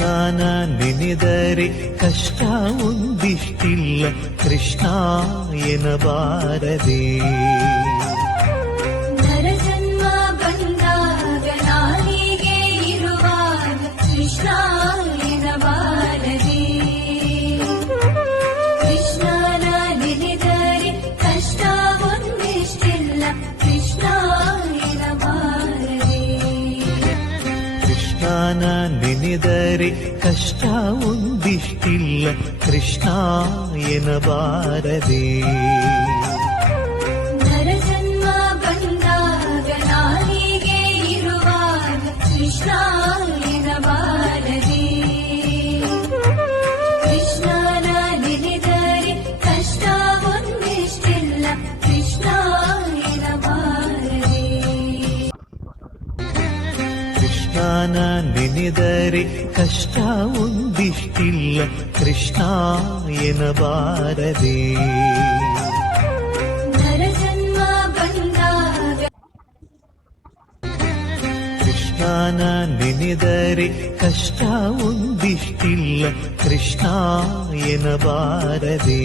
ಕೃಷ್ಣನ ನೆನೆದರೆ ಕಷ್ಟ ಒಂದಿಷ್ಟಿಲ್ಲ ಕೃಷ್ಣ ಎನ್ನಬಾರದೆ. ನರಜನ್ಮ ಬಂದಾಗ ನಾಲಿಗೆ ಇರುವಾಗ ಕೃಷ್ಣ ಎನ್ನಬಾರದೆ. ಕೃಷ್ಣನ ನೆನೆದರೆ ಕಷ್ಟ ಒಂದಿಷ್ಟಿಲ್ಲ ಕೃಷ್ಣ ಎನ್ನಬಾರದೆ. ಕೃಷ್ಣನ ನೆನೆದರೆ ಕಷ್ಟ ಒಂದಿಷ್ಟಿಲ್ಲ ಕೃಷ್ಣ ಎನ್ನಬಾರದೆ. ನರಜನ್ಮ ಬಂದಾಗ ನಾಲಿಗೆ ಇರುವಾಗ ಕೃಷ್ಣ ಎನ್ನಬಾರದೆ. ಕೃಷ್ಣನ ನೆನೆದರೆ ಕಷ್ಟ ಒಂದಿಷ್ಟಿಲ್ಲ ಕೃಷ್ಣ ಎನ್ನಬಾರದೆ. ಕೃಷ್ಣನ ನೆನೆದರೆ ಕಷ್ಟ ಒಂದಿಷ್ಟಿಲ್ಲ ಕೃಷ್ಣ ಎನ್ನಬಾರದೆ. ನರಜನ್ಮ ಬಂದಾಗ ಕೃಷ್ಣನ ನೆನೆದರೆ ಕಷ್ಟ ಒಂದಿಷ್ಟಿಲ್ಲ ಕೃಷ್ಣ ಎನ್ನಬಾರದೆ.